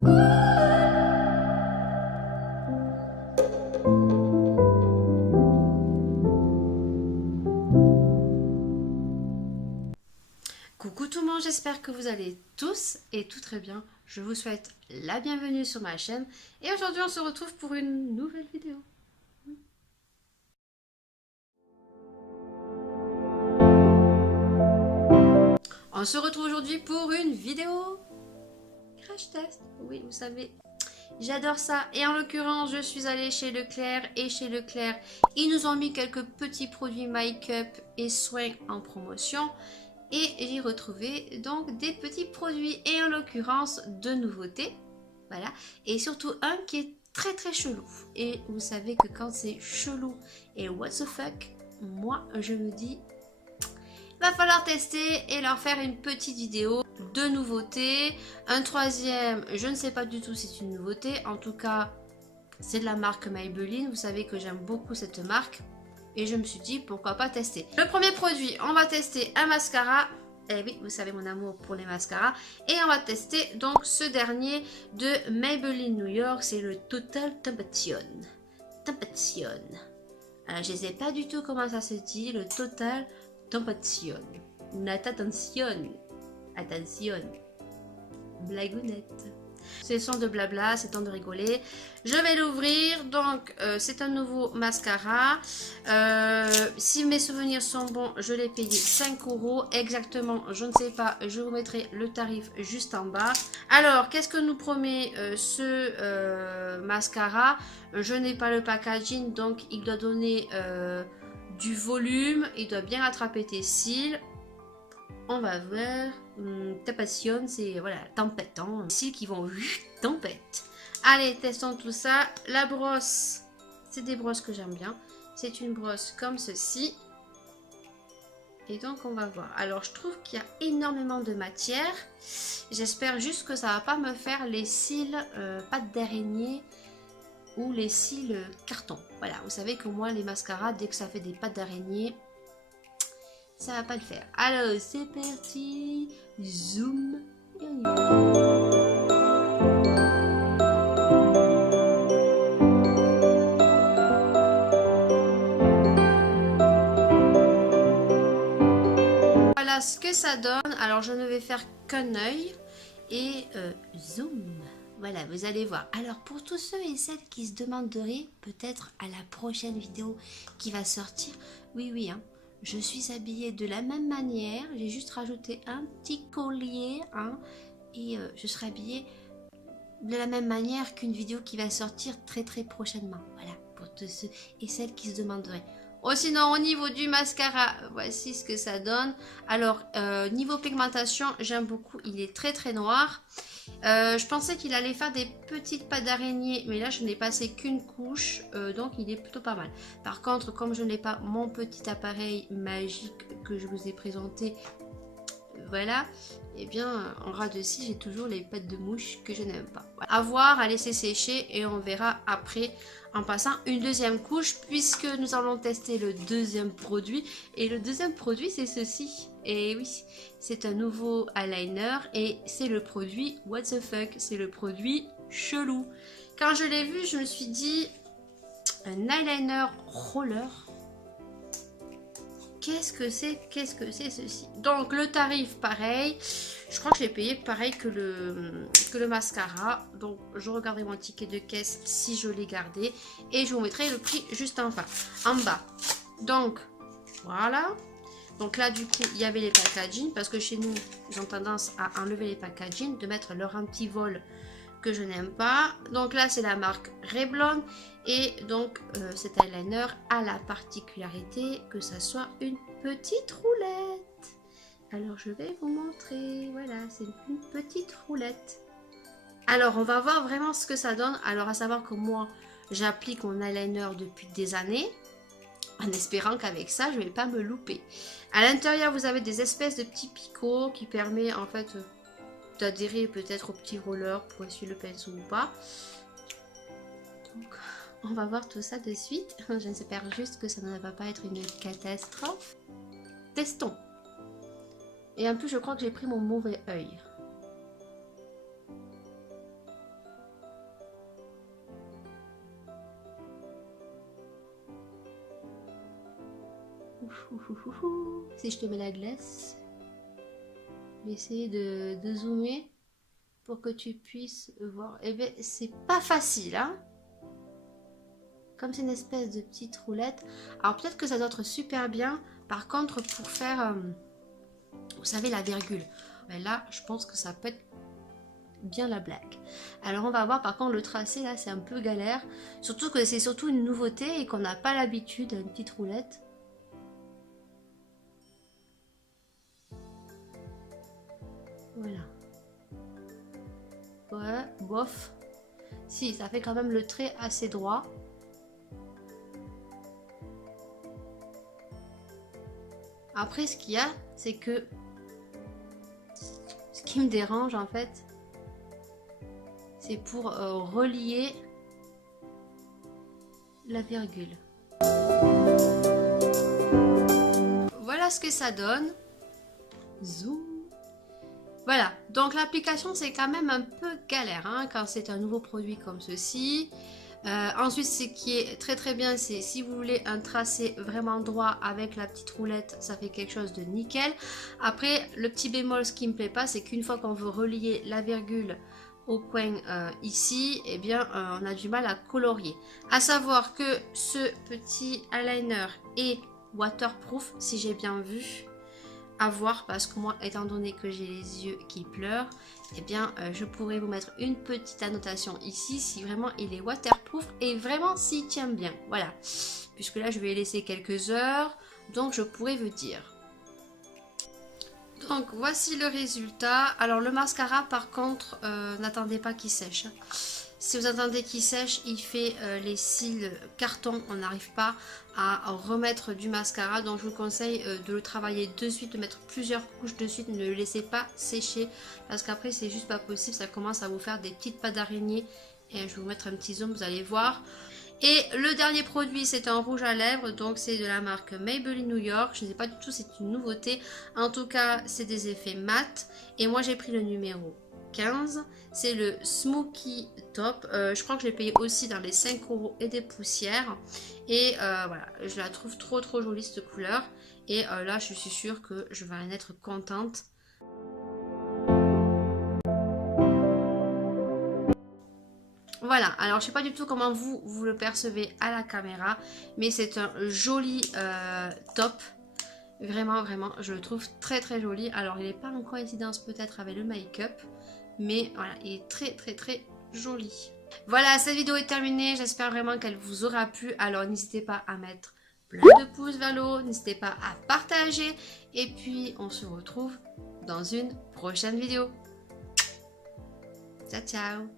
Coucou tout le monde, j'espère que vous allez tous et tout très bien. Je vous souhaite la bienvenue sur ma chaîne et aujourd'hui on se retrouve pour une nouvelle vidéo. On se retrouve aujourd'hui pour une vidéo crash test. Oui, vous savez, j'adore ça. Et en l'occurrence, je suis allée chez Leclerc et chez Leclerc, ils nous ont mis quelques petits produits make-up et soins en promotion. Et j'ai retrouvé donc des petits produits et en l'occurrence de nouveautés. Voilà. Et surtout un qui est très très chelou. Et vous savez que quand c'est chelou et what the fuck, moi je me dis, va falloir tester et leur faire une petite vidéo de nouveautés. Un troisième, je ne sais pas du tout si c'est une nouveauté. En tout cas, c'est de la marque Maybelline. Vous savez que j'aime beaucoup cette marque. Et je me suis dit, pourquoi pas tester. Le premier produit, on va tester un mascara. Eh oui, vous savez mon amour pour les mascaras. Et on va tester donc ce dernier de Maybelline New York. C'est le Total Temptation. Temptation. Alors, je ne sais pas du tout comment ça se dit. Le Total Temptation. Attention. Attention. Blagounette. C'est son de blabla, c'est temps de rigoler. Je vais l'ouvrir. Donc, c'est un nouveau mascara. Si mes souvenirs sont bons, je l'ai payé 5 € exactement. Je ne sais pas, je vous mettrai le tarif juste en bas. Alors, qu'est-ce que nous promet ce mascara? Je n'ai pas le packaging, donc il doit donner du volume. Il doit bien attraper tes cils. On va voir. Ta passion, c'est voilà, tempête. Hein. Cils qui vont tempête. Allez, testons tout ça. La brosse, c'est des brosses que j'aime bien. C'est une brosse comme ceci. Et donc, on va voir. Alors, je trouve qu'il y a énormément de matière. J'espère juste que ça va pas me faire les cils pattes d'araignée ou les cils carton. Voilà, vous savez que moi, les mascaras, dès que ça fait des pattes d'araignée, ça va pas le faire. Alors, c'est parti. Zoom. Voilà ce que ça donne. Alors, je ne vais faire qu'un œil. Et zoom. Voilà, vous allez voir. Alors, pour tous ceux et celles qui se demanderaient, peut-être à la prochaine vidéo qui va sortir, oui, hein. Je suis habillée de la même manière, j'ai juste rajouté un petit collier, hein, et je serai habillée de la même manière qu'une vidéo qui va sortir très très prochainement. Voilà, pour tous ceux et celles qui se demanderaient. Oh, sinon, au niveau du mascara, voici ce que ça donne. Alors, niveau pigmentation, j'aime beaucoup, il est très très noir. Je pensais qu'il allait faire des petites pattes d'araignée, mais là je n'ai passé qu'une couche, donc il est plutôt pas mal. Par contre, comme je n'ai pas mon petit appareil magique que je vous ai présenté, voilà, et bien en ras de scie, j'ai toujours les pattes de mouche que je n'aime pas. Voilà. À voir, à laisser sécher et on verra après en passant une deuxième couche puisque nous allons tester le deuxième produit. Et le deuxième produit, c'est ceci. Et oui, c'est un nouveau eyeliner et c'est le produit what the fuck, c'est le produit chelou. Quand je l'ai vu, je me suis dit, un eyeliner roller, qu'est-ce que c'est ceci? Donc le tarif pareil, je crois que je l'ai payé pareil que le mascara. Donc je regarderai mon ticket de caisse si je l'ai gardé et je vous mettrai le prix juste en bas. Donc voilà. Donc là, du coup, il y avait les packaging parce que chez nous, ils ont tendance à enlever les packaging, de mettre leur anti-vol que je n'aime pas. Donc là, c'est la marque Revlon et donc cet eyeliner a la particularité que ça soit une petite roulette. Alors, je vais vous montrer. Voilà, c'est une petite roulette. Alors, on va voir vraiment ce que ça donne. Alors, à savoir que moi, j'applique mon eyeliner depuis des années, en espérant qu'avec ça, je ne vais pas me louper. À l'intérieur, vous avez des espèces de petits picots qui permettent en fait d'adhérer peut-être au petit roller pour essuyer le pinceau ou pas. Donc, on va voir tout ça de suite. J'espère juste que ça ne va pas être une catastrophe. Testons. Et en plus, je crois que j'ai pris mon mauvais œil. Si je te mets la glace, je vais essayer de zoomer pour que tu puisses voir. Eh bien, c'est pas facile, hein. Comme c'est une espèce de petite roulette. Alors peut-être que ça doit être super bien. Par contre, pour faire, vous savez, la virgule. Mais là, je pense que ça peut être bien la blague. Alors on va voir, par contre, le tracé, là, c'est un peu galère. Surtout que c'est surtout une nouveauté et qu'on n'a pas l'habitude à une petite roulette. Voilà. Ouais, bof. Si, ça fait quand même le trait assez droit. Après, ce qu'il y a, c'est que ce qui me dérange, en fait, c'est pour relier la virgule. Voilà ce que ça donne. Zoom. Voilà, donc l'application c'est quand même un peu galère hein, quand c'est un nouveau produit comme ceci. Ensuite, ce qui est très très bien, c'est si vous voulez un tracé vraiment droit avec la petite roulette, ça fait quelque chose de nickel. Après, le petit bémol, ce qui me plaît pas, c'est qu'une fois qu'on veut relier la virgule au coin ici, eh bien, on a du mal à colorier. À savoir que ce petit eyeliner est waterproof, si j'ai bien vu. À voir, parce que moi, étant donné que j'ai les yeux qui pleurent, eh bien je pourrais vous mettre une petite annotation ici si vraiment il est waterproof et vraiment s'il tient bien. Voilà, puisque là je vais laisser quelques heures, donc je pourrais vous dire. Donc voici le résultat. Alors le mascara par contre, n'attendez pas qu'il sèche. Si vous attendez qu'il sèche, il fait les cils carton, on n'arrive pas à remettre du mascara. Donc je vous conseille de le travailler de suite, de mettre plusieurs couches de suite, ne le laissez pas sécher. Parce qu'après c'est juste pas possible, ça commence à vous faire des petites pattes d'araignée. Et je vais vous mettre un petit zoom, vous allez voir. Et le dernier produit, c'est un rouge à lèvres, donc c'est de la marque Maybelline New York. Je ne sais pas du tout, c'est une nouveauté. En tout cas, c'est des effets mat. Et moi j'ai pris le numéro 15, c'est le Smoky Top. Je crois que je l'ai payé aussi dans les 5 € et des poussières. Et voilà, je la trouve trop jolie cette couleur. Et là, je suis sûre que je vais en être contente. Voilà, alors je sais pas du tout comment vous le percevez à la caméra, mais c'est un joli top. Vraiment, je le trouve très joli. Alors il n'est pas en coïncidence peut-être avec le make-up, mais voilà, il est très joli. Voilà, cette vidéo est terminée, j'espère vraiment qu'elle vous aura plu. Alors n'hésitez pas à mettre plein de pouces vers le haut, n'hésitez pas à partager, et puis on se retrouve dans une prochaine vidéo. Ciao ciao.